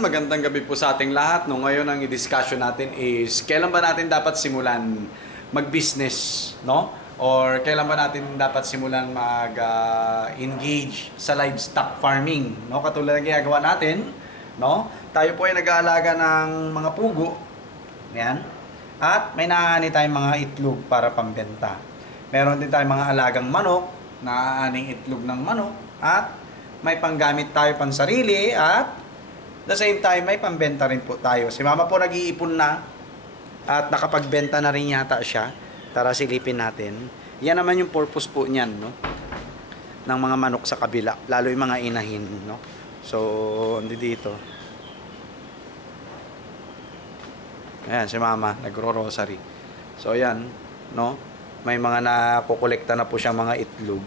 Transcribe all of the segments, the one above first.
magandang gabi po sa ating lahat. No, ngayon ang i-discussion natin is kailan ba natin dapat simulan mag-business, no? Or kailan ba natin dapat simulan mag-engage sa livestock farming, no? Katulad ng ginagawa natin, no? Tayo po ay nag-aalaga ng mga pugo. Yan. At may naaani tayong mga itlog para pambenta. Meron din tayong mga alagang manok, naaaning itlog ng manok, at may panggamit tayo pansarili at the same time, may pambenta rin po tayo. Si Mama po nag-iipon na at nakapagbenta na rin yata siya. Tara silipin natin. Yan naman yung purpose po niyan, no? Ng mga manok sa kabila, lalo yung mga inahin, no? So, hindi dito. Ayan, si Mama, nagro-rosary. So, ayan, no? May mga nakukolekta na po siya mga itlog.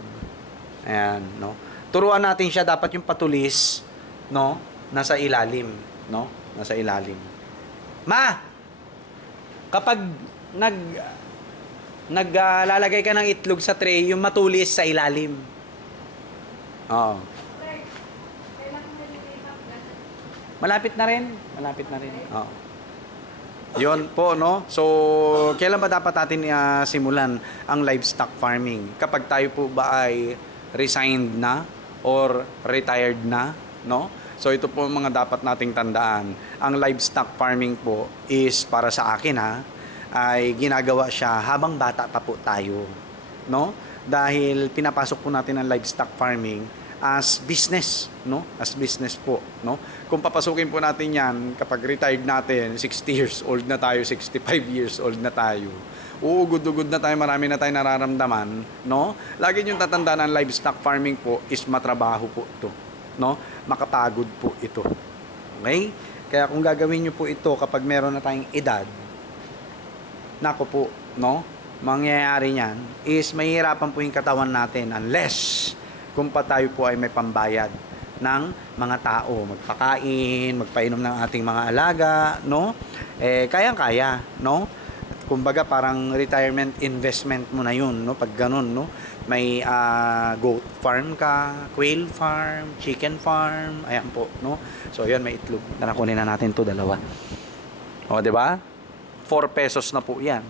Ayan, no? Turuan natin siya, dapat yung patulis, no? Nasa ilalim, no? Nasa ilalim. Ma! Kapag naglalagay ka ng itlog sa tray, yung matulis sa ilalim. Oo. Malapit na rin. Malapit na rin. Oo. Yun po, no? So, kailan ba dapat natin simulan ang livestock farming? Kapag tayo po ba ay resigned na or retired na, no? So ito po mga dapat nating tandaan. Ang livestock farming po is para sa akin ay ginagawa siya habang bata pa po tayo, no? Dahil pinapasok po natin ang livestock farming as business, no? As business po, no? Kung papasukin po natin 'yan kapag retired natin, 60 years old na tayo, 65 years old na tayo. Uugod-ugod na tayo, marami na tayong nararamdaman, no? Lagi niyong tatandaan ang livestock farming po is matrabaho po 'to, no? Makapagod po ito. Okay? Kaya kung gagawin niyo po ito kapag meron na tayong edad, nako po, no? Mangyayari niyan is mahihirapan po yung katawan natin unless kung pa tayo po ay may pambayad ng mga tao, magpakain, magpainom ng ating mga alaga, no? Kayang-kaya, no? Kumbaga parang retirement investment mo na yun, no? Pag ganun, no? May goat farm ka, quail farm, chicken farm, ayan po, no? So, yun, may itlog. Kunin na natin to dalawa. O, di ba? 4 pesos na po yan.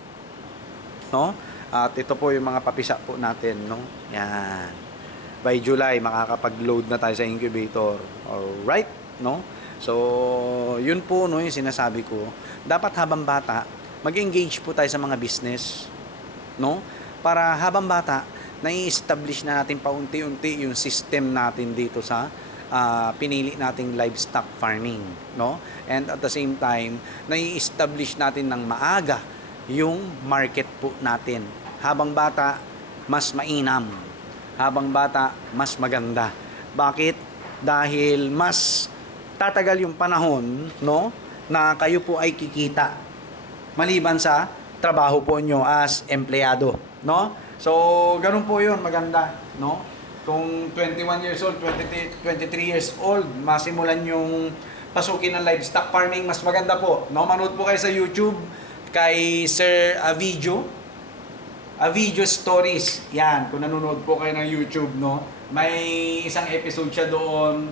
No? At ito po yung mga papisa po natin, no? Yan. By July, makakapag-load na tayo sa incubator. Alright, no? So, yun po, no, yung sinasabi ko. Dapat habang bata, mag-engage po tayo sa mga business, no? Para habang bata, nai-establish na natin paunti-unti yung system natin dito sa pinili nating livestock farming, no? And at the same time, nai-establish natin ng maaga yung market po natin. Habang bata, mas mainam. Habang bata, mas maganda. Bakit? Dahil mas tatagal yung panahon, no, na kayo po ay kikita maliban sa trabaho po nyo as empleyado, no? So, ganun po yun, maganda, no? Kung 21 years old, 23 years old, masimulan yung pasukin ng livestock farming, mas maganda po, no? Manood po kayo sa YouTube, kay Sir Video Stories. Yan, kung nanonood po kayo ng YouTube, no? May isang episode siya doon,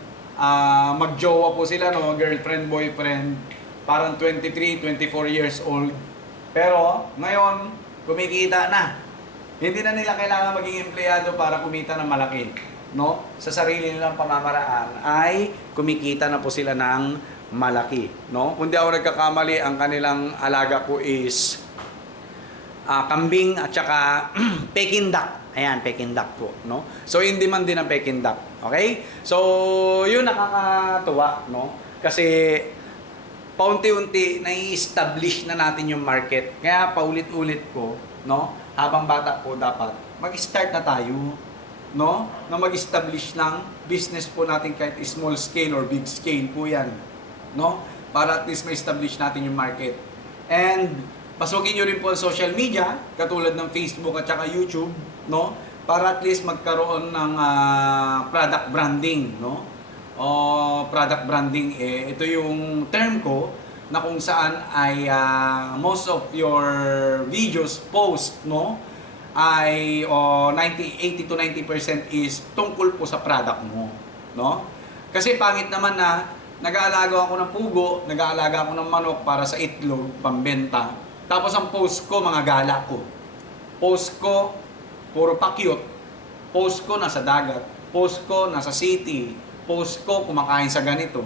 magjowa po sila, no? Girlfriend, boyfriend, parang 23, 24 years old. Pero, ngayon, kumikita na. Hindi na nila kailangan maging empleyado para kumita ng malaki, no? Sa sarili nilang pamamaraan ay kumikita na po sila ng malaki, no? Kung di ako nagkakamali, ang kanilang alaga po is kambing at saka Peking duck. Ayan, Peking duck po, no? So, in demand din ang Peking duck, okay? So, yun nakakatuwa, no? Kasi paunti-unti nai-establish na natin yung market. Kaya paulit-ulit ko, no? Habang bata po dapat mag-start na tayo, no? Na mag-establish ng business po natin kahit small scale or big scale po 'yan, no? Para at least ma-establish natin yung market. And pasukin niyo rin po ang social media katulad ng Facebook at saka YouTube, no? Para at least magkaroon ng product branding, no? O product branding, ito yung term ko na kung saan ay most of your videos, post, no, ay 80 to 90% is tungkol po sa product mo, no? Kasi pangit naman na nag-aalaga ako ng pugo, nag-aalaga ako ng manok para sa itlog, pambenta. Tapos ang post ko, mga gala ko. Post ko, puro pa-cute. Post ko, nasa dagat. Post ko, nasa city. Post ko, kumakain sa ganito.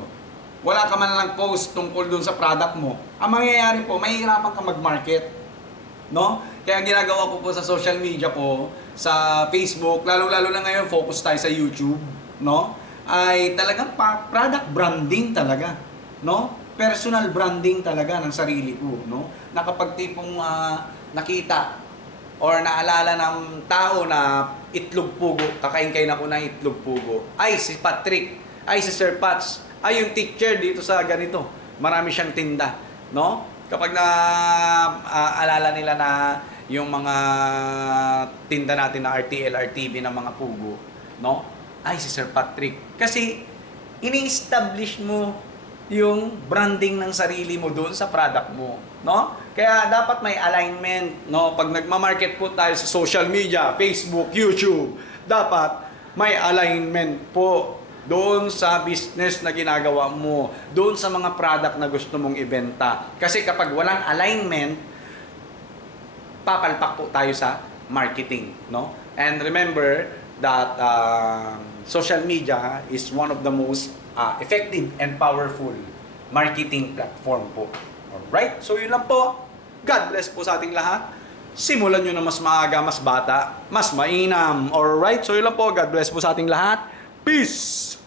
Wala ka man lang post tungkol dun sa product mo. Ang mangyayari po, mahihirapan ka mag-market. No? Kaya ang ginagawa ko po sa social media ko, sa Facebook, lalo-lalo na ngayon, focus tayo sa YouTube, no? Ay talagang product branding talaga, no? Personal branding talaga ng sarili ko, no? Na kapag tipong nakita or naalala ng tao na itlog pugo, kakain-kain ako ng itlog pugo. Ay, si Patrick, ay si Sir Pats, ay yung teacher dito sa ganito. Marami siyang tinda, no? Kapag na alala nila na yung mga tinda natin na RTL, RTV ng mga pugo, no? Ay, si Sir Patrick. Kasi, ini-establish mo yung branding ng sarili mo doon sa product mo, no? Kaya dapat may alignment, no? Pag nagma-market po tayo sa social media, Facebook, YouTube, dapat may alignment po doon sa business na ginagawa mo, doon sa mga product na gusto mong ibenta. Kasi kapag walang alignment, papalpak po tayo sa marketing, no? And remember that social media is one of the most effective and powerful marketing platform po. Alright? So yun lang po. God bless po sa ating lahat. Simulan nyo na mas maaga, mas bata, mas mainam. Alright? So yun lang po. God bless po sa ating lahat. Peace!